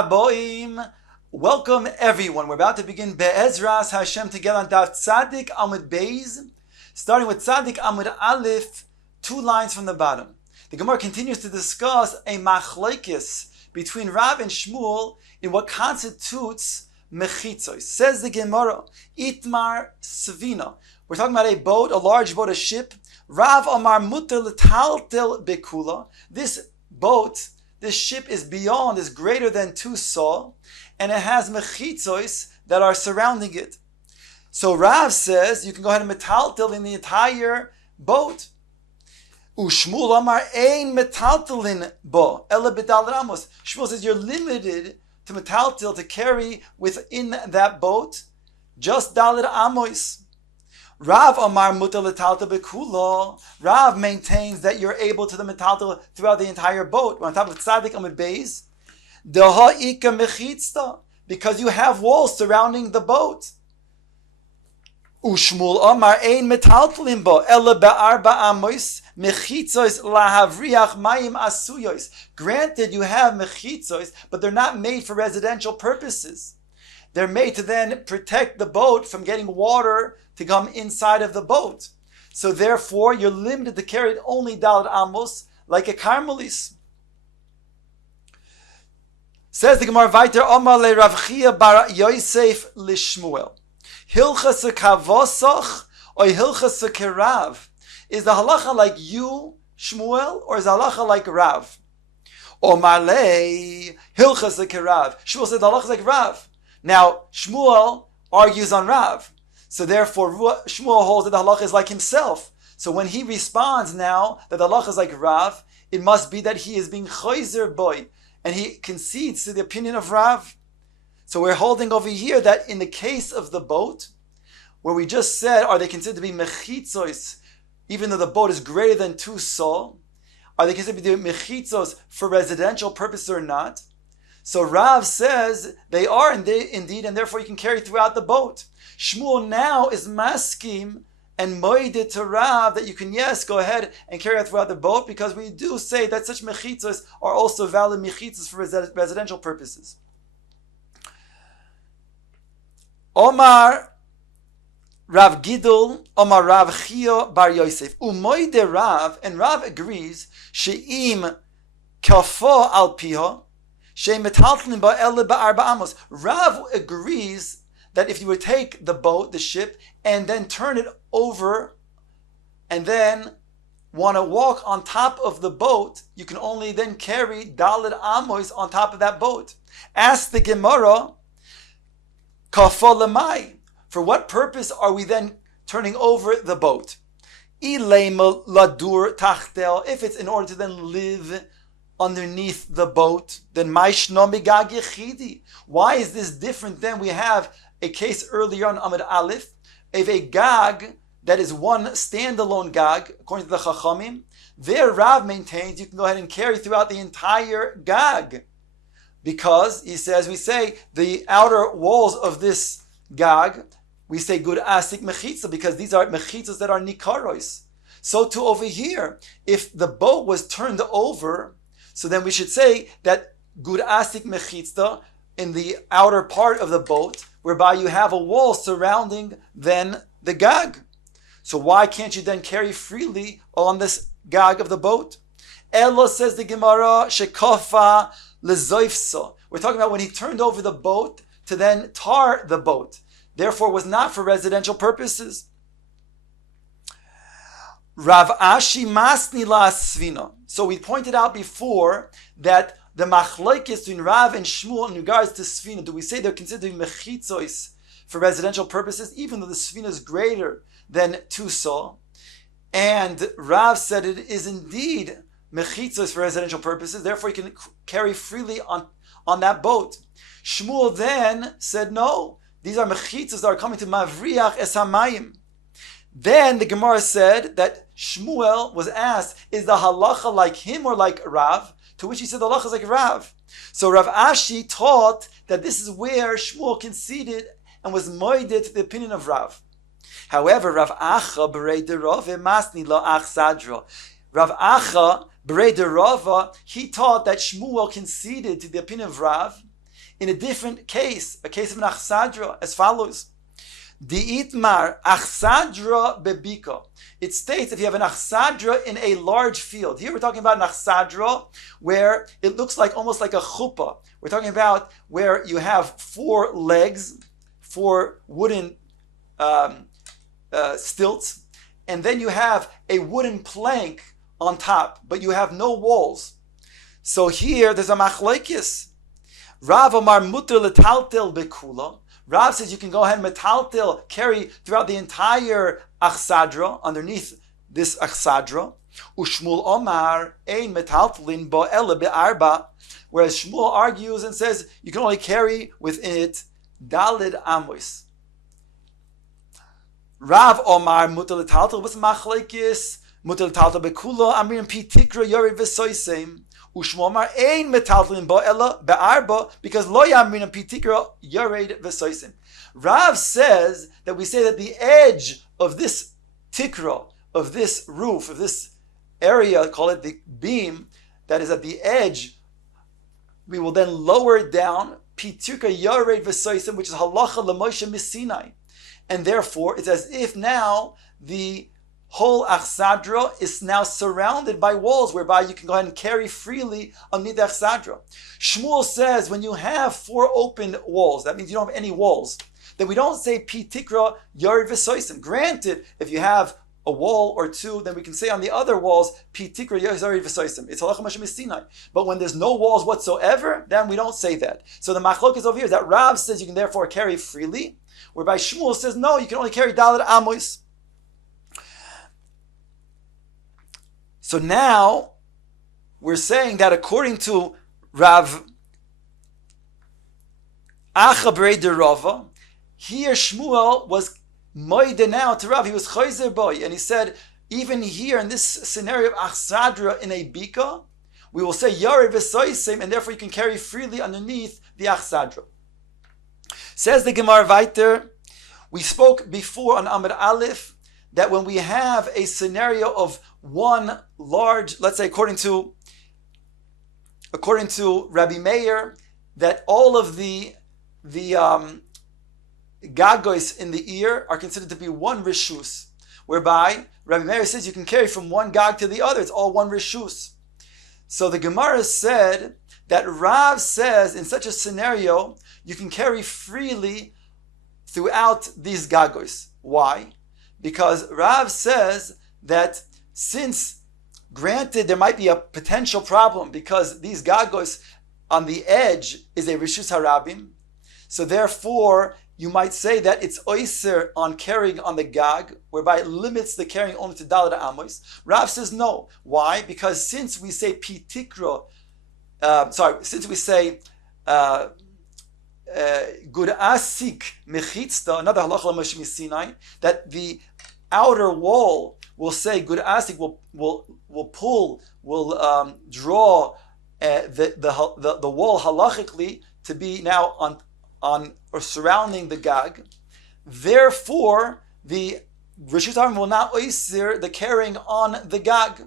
Haboim. Welcome everyone. We're about to begin Be'ezras Hashem together on Daf Tzadik Amud Beis, starting with Tzadik Amud Aleph, 2 lines from the bottom. The Gemara continues to discuss a machlokes between Rav and Shmuel in what constitutes mechitzos. Says the Gemara, Itmar Svina. We're talking about a boat, a large boat, a ship. Rav Amar Mutter L'taltel Bekula. This boat, this ship is beyond, is greater than 2 saw, and it has mechitzos that are surrounding it. So Rav says you can go ahead and metaltel in the entire boat. Ushmul Amar ein metaltelin bo ela b'dal ramos. Shmuel says you're limited to metaltel, to carry within that boat just dalit amos. Rav Amar mutar letaltel bekulo. Rav maintains that you're able to the metaltel throughout the entire boat. We're on top of Tzadik Amud Beis. Deha ika mechitzta, because you have walls surrounding the boat. Ushmul Amar ein metaltelim bo ela be'arba amos mechitzos lahavriach mayim asuyos. Granted, you have mechitzos, but they're not made for residential purposes. They're made to then protect the boat from getting water to come inside of the boat. So therefore, you're limited to carry only Dalet Amos like a Carmelis. Says the Gemara Vayter Omar le Rav Chia bar Yosef lishmuel. Hilchas kavosach or hilchas kerav. Is the halacha like you, Shmuel, or is the halacha like Rav? Omar le hilchas kerav. Shmuel said the halacha is like Rav. Now, Shmuel argues on Rav. So therefore, Shmuel holds that the halacha is like himself. So when he responds now that the halacha is like Rav, it must be that he is being chayzer boy, and he concedes to the opinion of Rav. So we're holding over here that in the case of the boat, where we just said, are they considered to be mechitzos, even though the boat is greater than 2 saw? Are they considered to be mechitzos for residential purposes or not? So Rav says they are indeed, and therefore you can carry throughout the boat. Shmuel now is maskim and moeded to Rav that you can, yes, go ahead and carry out throughout the boat, because we do say that such mechitzos are also valid mechitzos for residential purposes. Omar Rav Gidul, Omar Rav Chia bar Yosef. Umoide Rav, and Rav agrees, she'im kafo al piho, Rav agrees that if you would take the boat, the ship, and then turn it over, and then want to walk on top of the boat, you can only then carry Dalet Amos on top of that boat. Ask the Gemara, Kafolamai, for what purpose are we then turning over the boat? Ilema ladur tachtel, if it's in order to then live underneath the boat, then why is this different than we have a case earlier on Amud Aleph of a gag that is one standalone gag, according to the Chachamim? There Rav maintains you can go ahead and carry throughout the entire gag, because he says, we say the outer walls of this gag, we say good asik mechitza, because these are mechitzas that are nikaros. So too over here, if the boat was turned over, so then we should say that gud asik mechitzta in the outer part of the boat, whereby you have a wall surrounding then the gag. So why can't you then carry freely on this gag of the boat? Elo, says the Gemara, shekofa lezoifsa. We're talking about when he turned over the boat to then tar the boat. Therefore, was not for residential purposes. Rav Ashi masni la svina. So we pointed out before that the machlokes between Rav and Shmuel in regards to svina, do we say they're considered mechitzos for residential purposes, even though the svina is greater than 2 saw? And Rav said it is indeed mechitzos for residential purposes, therefore you can carry freely on that boat. Shmuel then said no, these are mechitzos that are coming to mavriach es hamayim. Then the Gemara said that Shmuel was asked, is the halacha like him or like Rav? To which he said the halacha is like Rav. So Rav Ashi taught that this is where Shmuel conceded and was moided to the opinion of Rav. However, Rav Acha b'rei derove masni lo ach sadro. Rav Acha b'rei derove, he taught that Shmuel conceded to the opinion of Rav, in a different case, a case of an achsadra, as follows. Di'itmar achsadra bebika. It states if you have an achsadra in a large field. Here we're talking about an achsadra where it looks like almost like a chuppah. We're talking about where you have 4 legs, 4 wooden stilts, and then you have a wooden plank on top, but you have no walls. So here there's a machlokes. Rav Amar muter letaltel bekula. Rav says you can go ahead and metaltel, carry throughout the entire achsadra, underneath this achsadra. Ushmul Omar ein metaltelin bo ele be'arba. Whereas Shmuel argues and says you can only carry within it dalid amos. Rav Omar muter letaltel was machlokes. Muter letaltel bekula amirim pi tikra yori v'soisem. Ushmomar ein metaltlin bo ella be'arba because lo yamrin pitikra yared v'soisim. Rav says that we say that the edge of this tikra, of this roof, of this area, call it the beam, that is at the edge, we will then lower it down pitikra yared v'soisim, which is halacha l'Moshe misinai, and therefore it's as if now the whole achsadra is now surrounded by walls whereby you can go ahead and carry freely underneath the achsadra. Shmuel says when you have 4 open walls, that means you don't have any walls, then we don't say pi tikra yared v'soisim. Granted, if you have a wall or 2, then we can say on the other walls pi tikra yared v'soisim. It's halacha Moshe misinai. But when there's no walls whatsoever, then we don't say that. So the machlokes over here is that Rav says you can therefore carry freely, whereby Shmuel says no, you can only carry daled amos. So now we're saying that according to Rav Achabrei de Rava, here Shmuel was moide now to Rav. He was chayzer boy, and he said even here in this scenario of achsadra in a bika, we will say yared v'soisim, and therefore you can carry freely underneath the achsadra. Says the Gemara weiter. We spoke before on Amud Aleph that when we have a scenario of one large, let's say according to Rabbi Meir, that all of the gagos in the ear are considered to be one rishus, whereby Rabbi Meir says you can carry from one gag to the other, it's all one rishus. So the Gemara said that Rav says in such a scenario you can carry freely throughout these gagos. Why? Because Rav says that since, granted, there might be a potential problem because these gagos on the edge is a rishus harabim, so therefore you might say that it's oiser on carrying on the gag, whereby it limits the carrying only to daled amos. Rav says no. Why? Because since we say pitikra, since we say gud asik mechitzta, another halacha l'Moshe misinai, that the outer wall will say gud asik will pull, will draw the wall halachically to be now on or surrounding the gag. Therefore, the Rishus Harim will not oisir the carrying on the gag.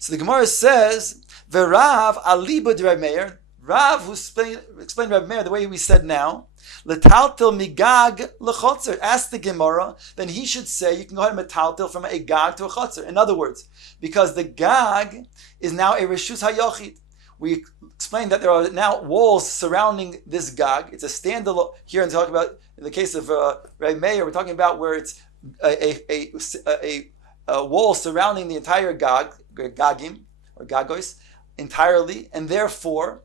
So the Gemara says, "V'Rav aliba Rabbi Meir." Rav, who explained Rabbi Meir the way we said now, letaltel migag lechotzer. Ask the Gemara, then he should say you can go ahead and metaltel from a gag to a chotzer. In other words, because the gag is now a reshus hayochid. We explained that there are now walls surrounding this gag. It's a standalone. Here, and talking about in the case of Rabbi Meir, we're talking about where it's a wall surrounding the entire gagim or gagos entirely, and therefore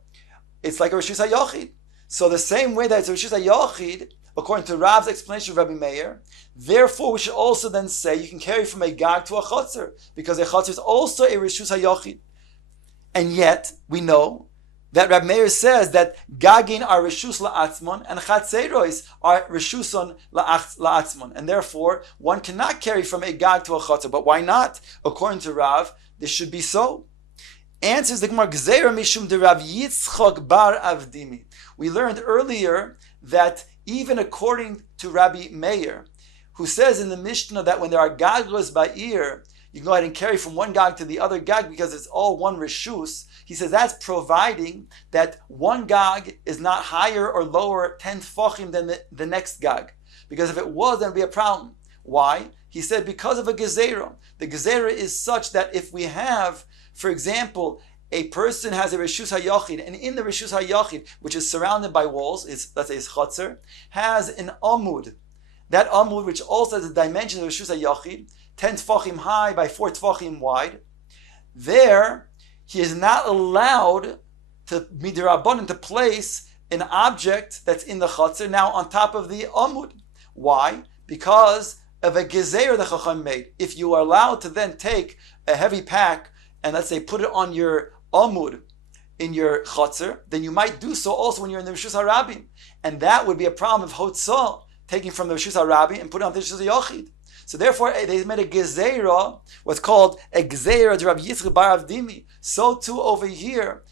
it's like a reshus hayochid. So the same way that it's a reshus hayochid, according to Rav's explanation of Rabbi Meir, therefore we should also then say you can carry from a gag to a chotzer, because a chotzer is also a reshus hayochid. And yet, we know that Rabbi Meir says that gagin are reshus la'atzmon and chatzeros are reshuson la'atzmon. And therefore, one cannot carry from a gag to a chotzer. But why not? According to Rav, this should be so. Answers the Gemara, Gzeira mishum de Rav Yitzchok bar Avdimi. We learned earlier that even according to Rabbi Meir, who says in the Mishnah that when there are gagos by ear, you can go ahead and carry from one gag to the other gag because it's all one reshus. He says that's providing that one gag is not higher or lower 10 tfachim than the next gag. Because if it was, then it would be a problem. Why? He said because of a gezerah. The gezerah is such that if we have, for example, a person has a reshus hayachid, and in the reshus hayachid, which is surrounded by walls, let's say his chotzer, has an amud. That amud, which also has the dimension of reshus hayachid, 10 tfachim high by 4 tfachim wide, there he is not allowed to midirabbanan to place an object that's in the chotzer now on top of the amud. Why? Because of a gezer the chacham made. If you are allowed to then take a heavy pack and let's say put it on your amud in your chotzer, then you might do so also when you're in the reshus harabim, and that would be a problem of hotzah, taking from the reshus harabim and putting it on the reshus hayachid. So therefore, they made a gezerah, what's called a gezerah to Rabbi Yitzchak bar Avdimi. So too over here,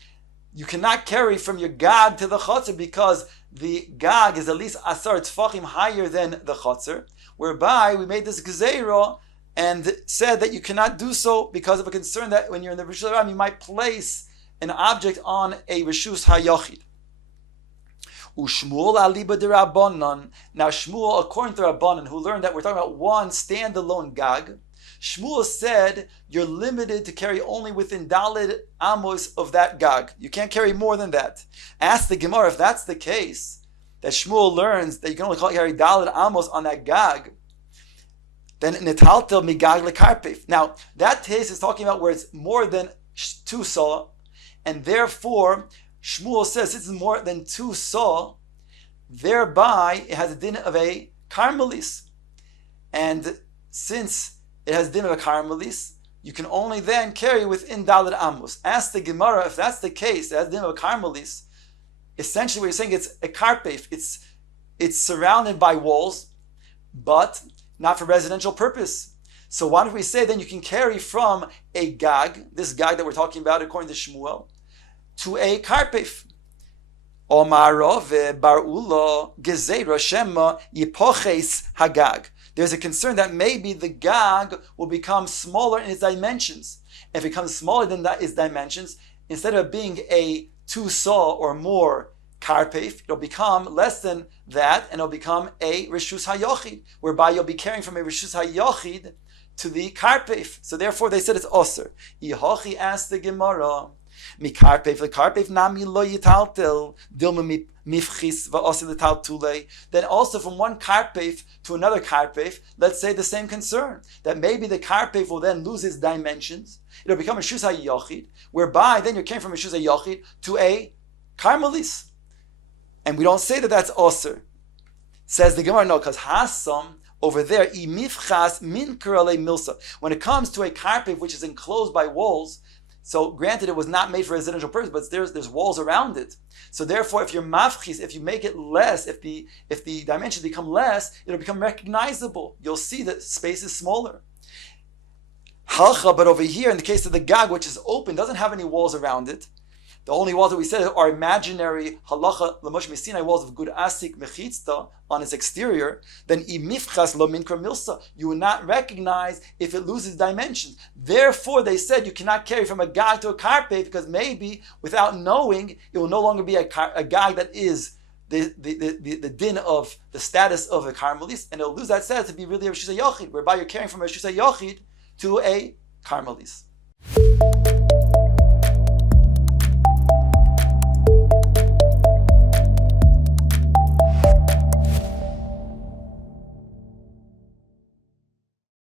you cannot carry from your gag to the chotzer because the gag is at least asar tfachim higher than the chotzer, whereby we made this gezerah and said that you cannot do so because of a concern that when you're in the reshus harabim, you might place an object on a reshus hayachid. Ushmuel aliba de Rabbanan. Now Shmuel, according to Rabbanan, who learned that we're talking about one standalone gag, Shmuel said you're limited to carry only within daled amos of that gag. You can't carry more than that. Ask the Gemara if that's the case, that Shmuel learns that you can only carry daled amos on that gag. Then netaltel migag lekarpef. Now that case is talking about where it's more than 2 saw, and therefore Shmuel says this is more than 2 saw, thereby it has a din of a karmelis. And since it has a din of a karmelis, you can only then carry within daled amos. Ask the Gemara if that's the case, it has a din of a karmelis. Essentially what you're saying, it's a karpef, it's surrounded by walls, but not for residential purpose. So why don't we say then you can carry from a gag, this gag that we're talking about according to Shmuel, to a karpef. Omaro bar ulo gezerah shema yipoches hagag. There's a concern that maybe the gag will become smaller in its dimensions. If it becomes smaller than its dimensions, instead of being a 2 saw or more karpef, it'll become less than that, and it'll become a reshus hayachid, whereby you'll be carrying from a reshus hayachid to the karpef. So therefore they said it's osir. Yehochi asked the Gemara, mikarpef lekarpef nami lo yitaltel dilma mifchis va'osi letaltule. Then also from one karpef to another karpef, let's say the same concern, that maybe the karpef will then lose its dimensions. It'll become a reshus hayachid, whereby then you're carrying from a reshus hayachid to a karmelis. And we don't say that that's osir. Says the Gemara, no, because hasam over there, imifchas min kurale milsa. When it comes to a karpef which is enclosed by walls, so granted it was not made for residential purpose, but there's walls around it. So therefore, if you're mafchis, if you make it less, if the dimensions become less, it'll become recognizable. You'll see that space is smaller. Halcha, but over here, in the case of the gag, which is open, doesn't have any walls around it. The only walls that we said are imaginary halacha l'mosh mesinai walls of good asik mechitzta on its exterior. Then imifchas lo minkra milsa, you will not recognize if it loses dimensions. Therefore, they said you cannot carry from a gag to a karpef because maybe without knowing it will no longer be a gag that is the din of the status of a karmelis, and it'll lose that status to be really a reshus hayachid, whereby you're carrying from a reshus hayachid to a karmelis.